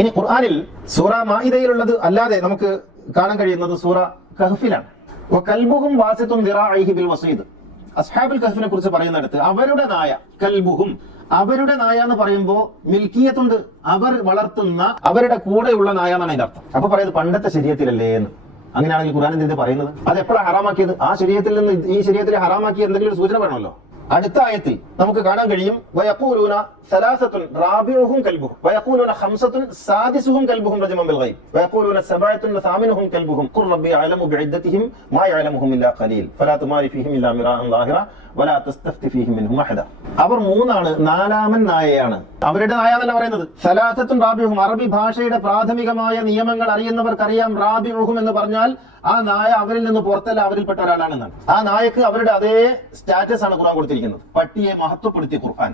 ഇനി ഖുർആനിൽ സൂറ മാഇദയിലുള്ളത് അല്ലാതെ നമുക്ക് കാണാൻ കഴിയുന്നത് സൂറ കഹ്ഫിലാണ്. കൽബുഹും വാസിത്തും ദിറാഇഹി ബിൽ വസീദ്. അസ്ഹാബുൽ കഹ്ഫിനെ കുറിച്ച് പറയുന്നിടത്ത് അവരുടെ നായ, കൽബുഹും അവരുടെ നായ എന്ന് പറയുമ്പോൾ മിൽക്കിയത്തുണ്ട്, അവർ വളർത്തുന്ന അവരുടെ കൂടെയുള്ള നായ എന്നാണ് അതിന്റെ അർത്ഥം. അപ്പൊ പറയുന്നത് പണ്ടത്തെ ശരീഅത്തിലല്ലേ എന്ന്. അങ്ങനെയാണെങ്കിൽ ഖുർആൻ എന്തിനാ പറയുന്നത്? അത് എപ്പോഴാണ് ഹറാമാക്കിയത്? ആ ശരീഅത്തിൽ നിന്ന് ഈ ശരീഅത്തിൽ ഹറാമാക്കിയ എന്തെങ്കിലും ഒരു സൂചന വേണമല്ലോ. അടുത്ത ആയത്തിൽ നമുക്ക് കാണാൻ കഴിയും വയഖൂലൂന സലാസത്തുൻ റാബിഉഹും കൽബുഹും വയഖൂലൂന ഖംസത്തുൻ സാദിസുഹും കൽബുഹും റജമൻ ബിൽ ഗൈബ് വയഖൂലൂന സബഅത്തുൻ സാമിനുഹും കൽബുഹും ഖുർ റബ്ബി അഅലമു ബിഇദ്ദതിഹിം മാ യഅലമുഹും ഇല്ലാ ഖലീൽ ഫലാ തുമാരി ഫീഹിം ഇല്ലാ മിറാഅൻ ളാഹിറ വലാ തസ്തഫ്തി ഫീഹിം മിൻഹും അഹദ. അവർ മൂന്നാണ്, നാലാമൻ നായയാണ്. അവരുടെ നായ എന്നല്ല പറയുന്നത്. സലാസത്തുൻ റാബിഉഹും, അറബി ഭാഷയുടെ പ്രാഥമികമായ നിയമങ്ങൾ അറിയുന്നവർക്കറിയാം റാബിഉഹും എന്ന് പറഞ്ഞാൽ ആ നായ അവരിൽ നിന്ന് പുറത്തല്ല, അവരിൽപ്പെട്ട ഒരാളാണെന്നാണ്. ആ നായക്ക് അവരുടെ അതേ സ്റ്റാറ്റസ് ആണ് ഖുർആൻ കൊടുത്തിരിക്കുന്നത്. പട്ടിയെ മഹത്വപ്പെടുത്തിയ ഖുർആൻ.